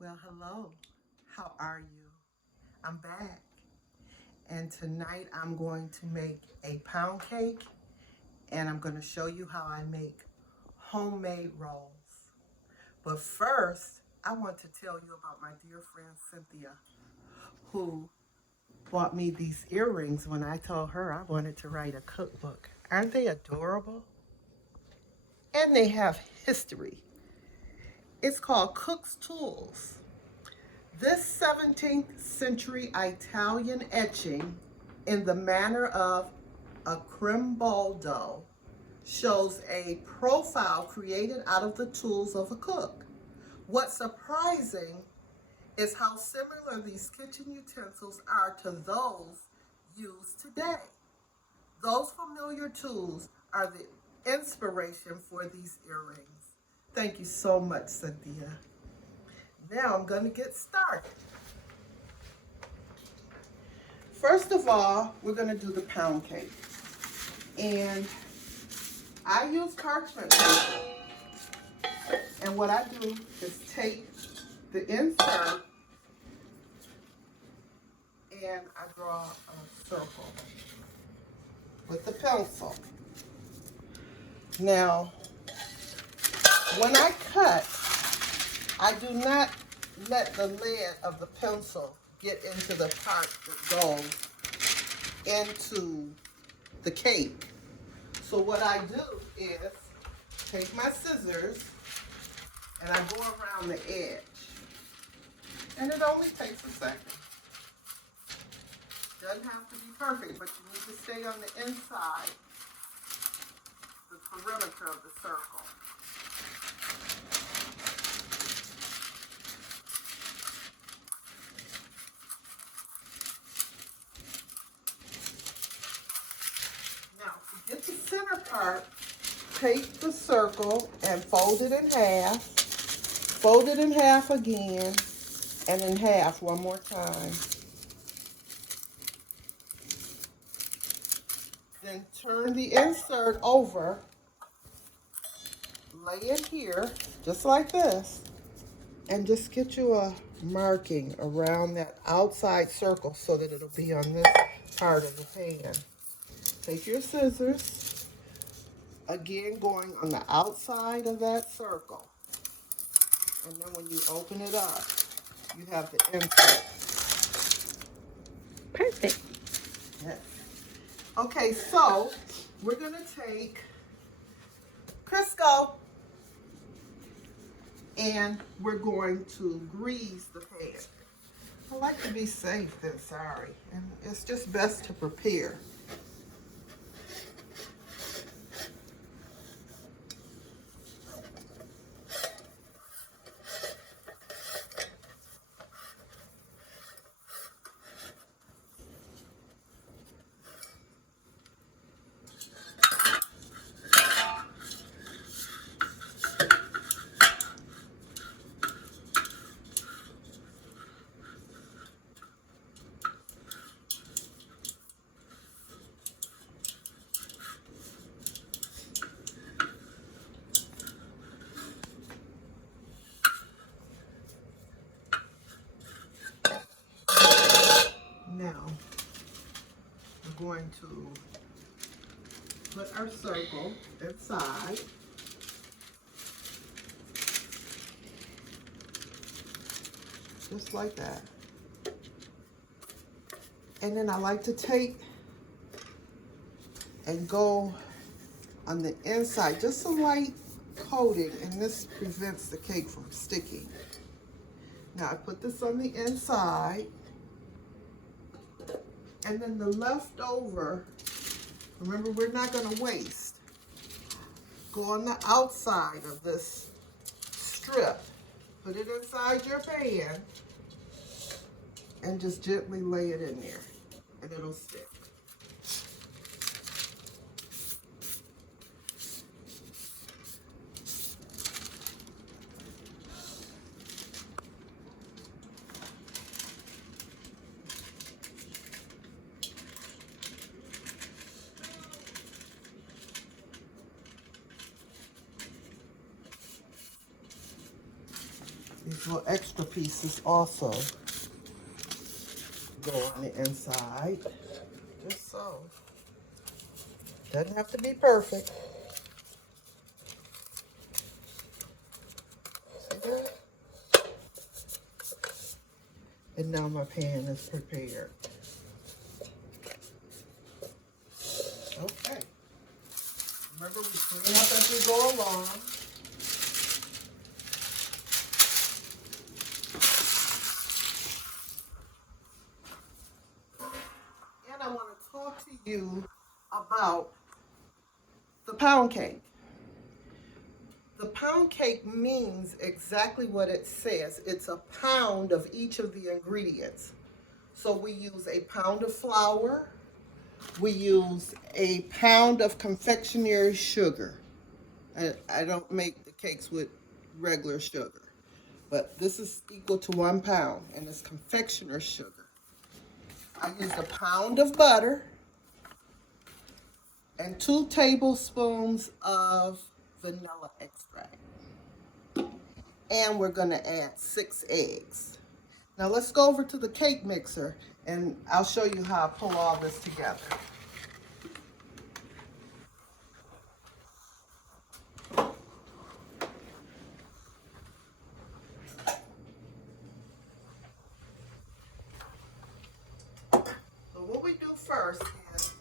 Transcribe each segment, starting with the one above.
Well, hello. How are you? I'm back. And tonight I'm going to make a pound cake and I'm going to show you how I make homemade rolls. But first, I want to tell you about my dear friend Cynthia, who bought me these earrings when I told her I wanted to write a cookbook. Aren't they adorable? And they have history. It's called Cook's Tools. This 17th century Italian etching in the manner of a crimbaldo shows a profile created out of the tools of a cook. What's surprising is how similar these kitchen utensils are to those used today. Those familiar tools are the inspiration for these earrings. Thank you so much, Cynthia. Now I'm going to get started. First of all, we're going to do the pound cake. And I use parchment paper. And what I do is take the insert and I draw a circle with the pencil. Now, when I cut, I do not let the lead of the pencil get into the part that goes into the cake. So what I do is take my scissors and I go around the edge. And it only takes a second. Doesn't have to be perfect, but you need to stay on the inside, the perimeter of the circle. Now, to get the center part, take the circle and fold it in half. Fold it in half again, and in half one more time. Then turn the insert over, lay it here, just like this, and just get you a marking around that outside circle so that it'll be on this part of the pan. Take your scissors, again going on the outside of that circle. And then when you open it up, you have the insert. Perfect. Yes. Okay, so we're going to take Crisco and we're going to grease the pan. I like to be safe than sorry, and it's just best to prepare. Now, we're going to put our circle inside. Just like that. And then I like to take and go on the inside, just a light coating, and this prevents the cake from sticking. Now I put this on the inside, and then the leftover, remember we're not going to waste, go on the outside of this strip, put it inside your pan, and just gently lay it in there, and it'll stick. These These little extra pieces also go on the inside, just so. Doesn't have to be perfect. See that? And now my pan is prepared. Okay. Remember, we clean up as we go along. And I want to talk to you about the pound cake. The pound cake means exactly what it says. It's a pound of each of the ingredients. So we use a pound of flour. We use a pound of confectionery sugar. I don't make the cakes with regular sugar, but this is equal to 1 pound, and it's confectioner's sugar. I used a pound of butter and 2 tablespoons of vanilla extract. And we're going to add 6 eggs. Now let's go over to the cake mixer and I'll show you how I pull all this together. So what we do first is,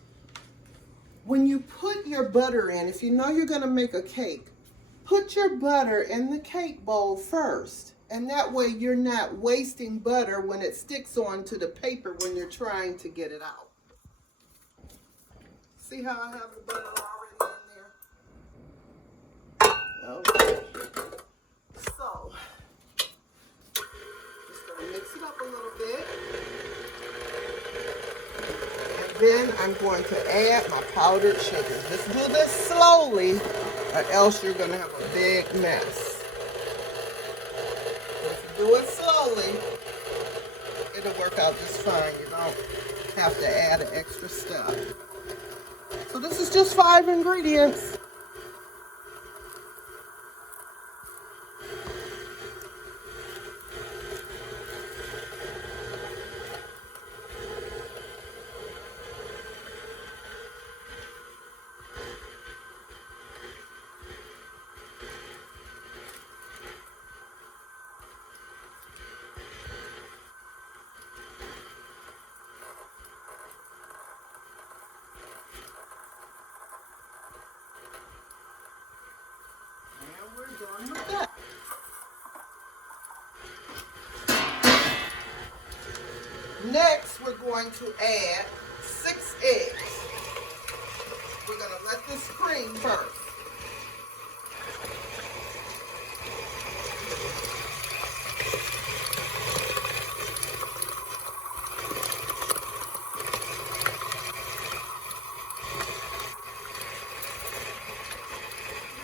when you put your butter in, if you know you're going to make a cake, put your butter in the cake bowl first. And that way you're not wasting butter when it sticks onto the paper when you're trying to get it out. See how I have the butter already in there? Okay. So, just going to mix it up a little bit. And then I'm going to add my powdered sugar. Just do this slowly, or else you're going to have a big mess. If you do it slowly, it'll work out just fine. You don't have to add an extra step. So this is just 5 ingredients. With that. Next, we're going to add 6 eggs. We're going to let this cream first.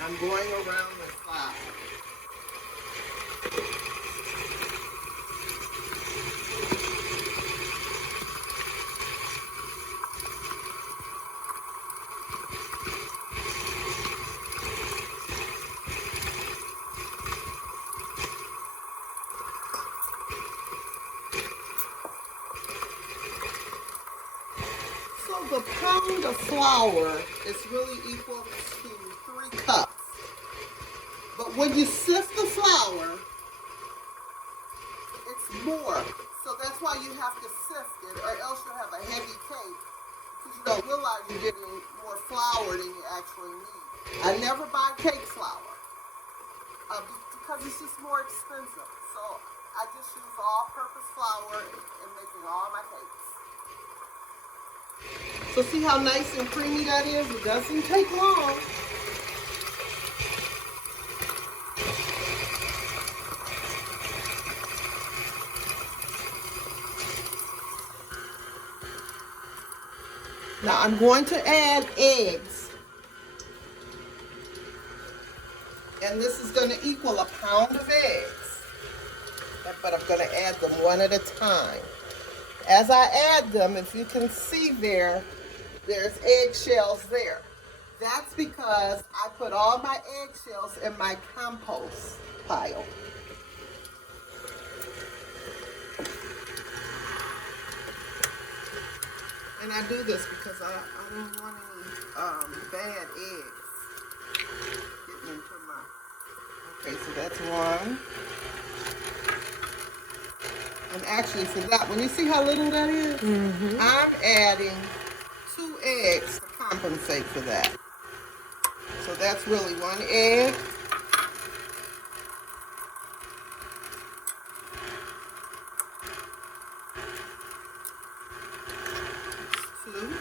I'm going around the side. So the pound of flour is really equal to 3 cups. But when you sift the flour, it's more. So that's why you have to sift it, or else you'll have a heavy cake, because you don't realize you're getting more flour than you actually need. I never buy cake flour because it's just more expensive. So I just use all-purpose flour in making all my cakes. So see how nice and creamy that is? It doesn't take long. Now I'm going to add eggs. And this is going to equal a pound of eggs. But I'm going to add them one at a time. As I add them, if you can see there's eggshells there. That's because I put all my eggshells in my compost pile. And I do this because I don't want any bad eggs getting into my... Okay, so that's one. And actually for that, when you see how little that is, I'm adding 2 eggs to compensate for that. So that's really 1 egg. That's 2.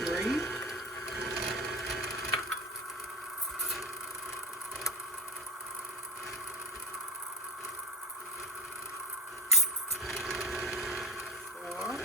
Three. 4.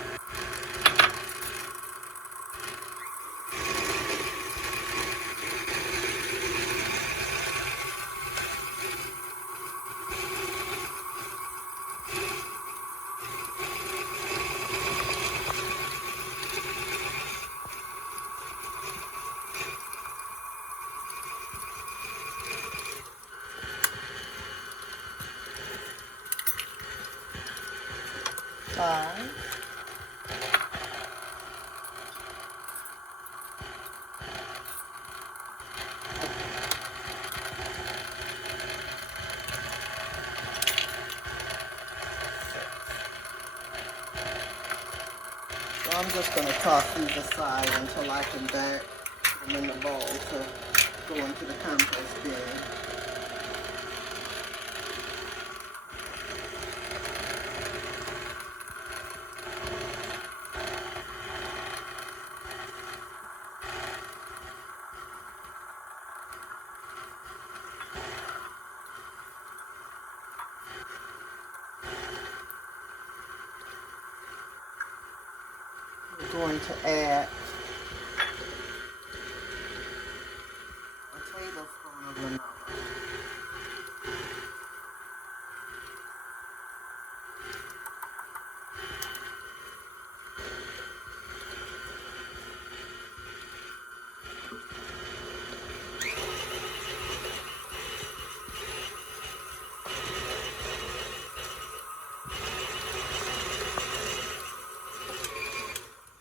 Five. So I'm just going to toss these aside until I can back them in the bowl to go into the compost bin. We're going to add a tablespoon of vanilla.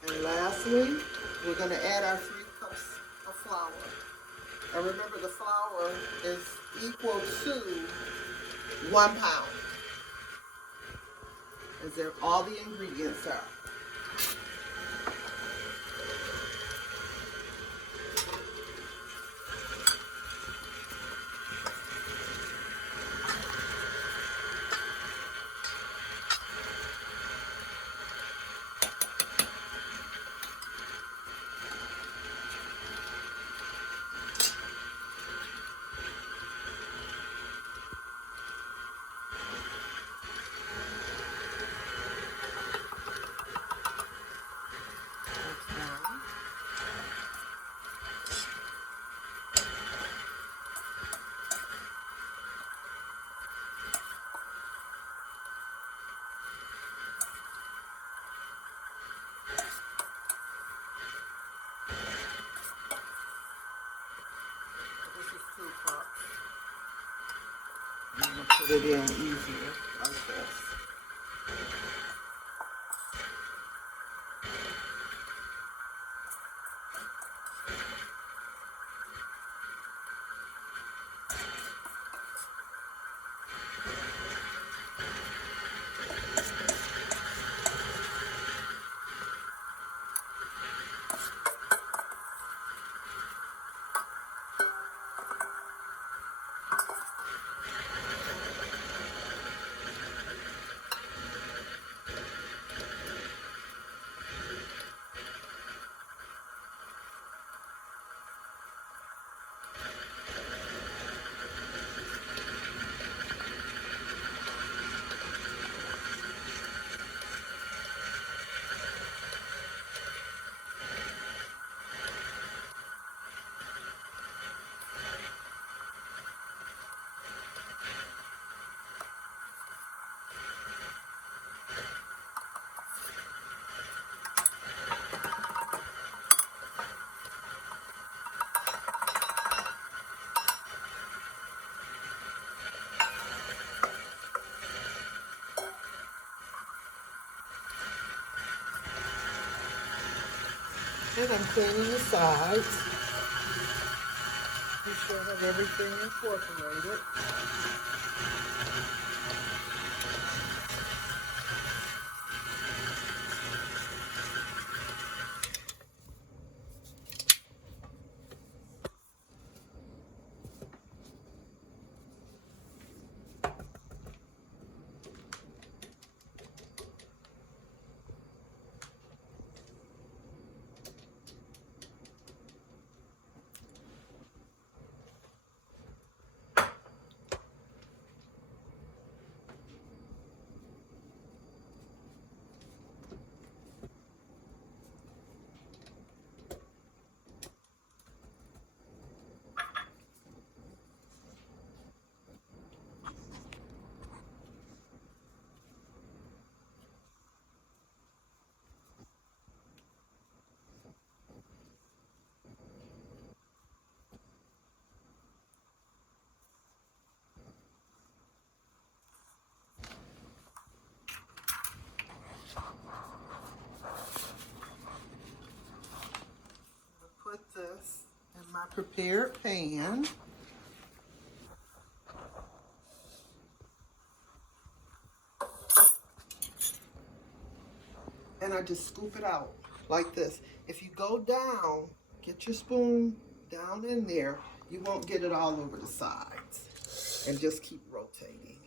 And lastly, we're going to add our 3 cups of flour. And remember, the flour is equal to 1 pound. As there all the ingredients are. Put it in easier like this. And I'm cleaning the sides. Be sure I have everything incorporated. Put this in my prepared pan. And I just scoop it out like this. If you go down, get your spoon down in there, you won't get it all over the sides. And just keep rotating.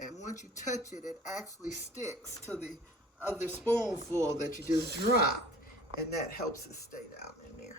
And once you touch it, it actually sticks to the other spoonful that you just dropped. And that helps it stay down in there.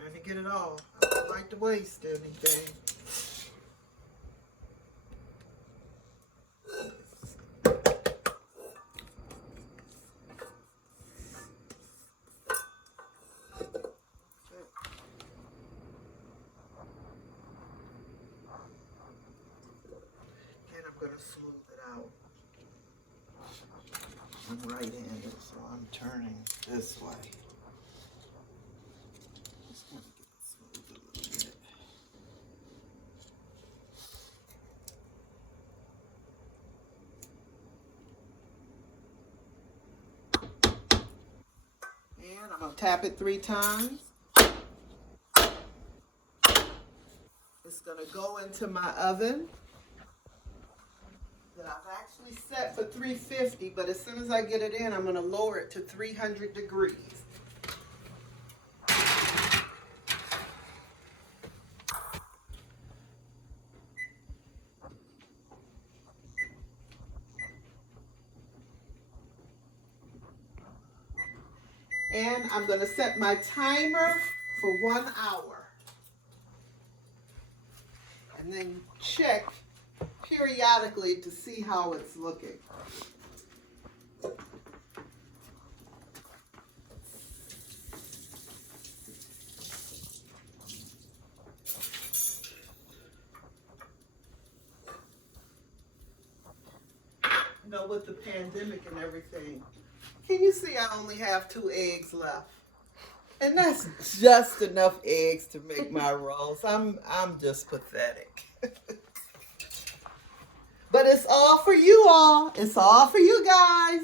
Trying to get it all. I don't like to waste anything. And I'm going to smooth it out. I'm right-handed, so I'm turning this way. Just going to get it smoothed a little bit. And I'm going to tap it 3 times. It's going to go into my oven that I've actually set for 350, but as soon as I get it in, I'm going to lower it to 300 degrees. And I'm going to set my timer for 1 hour. And then check periodically to see how it's looking. You know, with the pandemic and everything, can you see I only have 2 eggs left? And that's just enough eggs to make my rolls. I'm just pathetic. But it's all for you all. It's all for you guys.